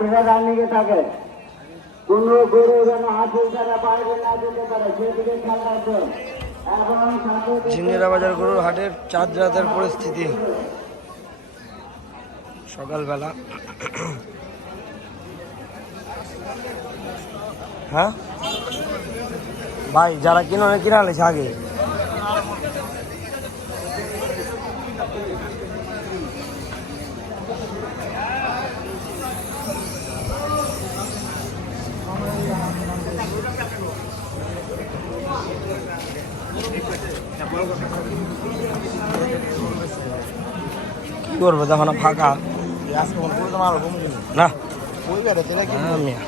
থেকে রানিকে থাকে কোন গরু যেন হাসিল ছাড়া বাইরে না যেতে পারে সেদিকে খেয়াল সাথে জিন্দিরা বাজার গরুর হাটের চাঁদ রাতের পরিস্থিতি। সকালবেলা। হ্যাঁ? ভাই, যারা কিনে কিনা আলেছে আগে। কি করব তখন ফাঁকা না হ্যাঁ, মিয়া।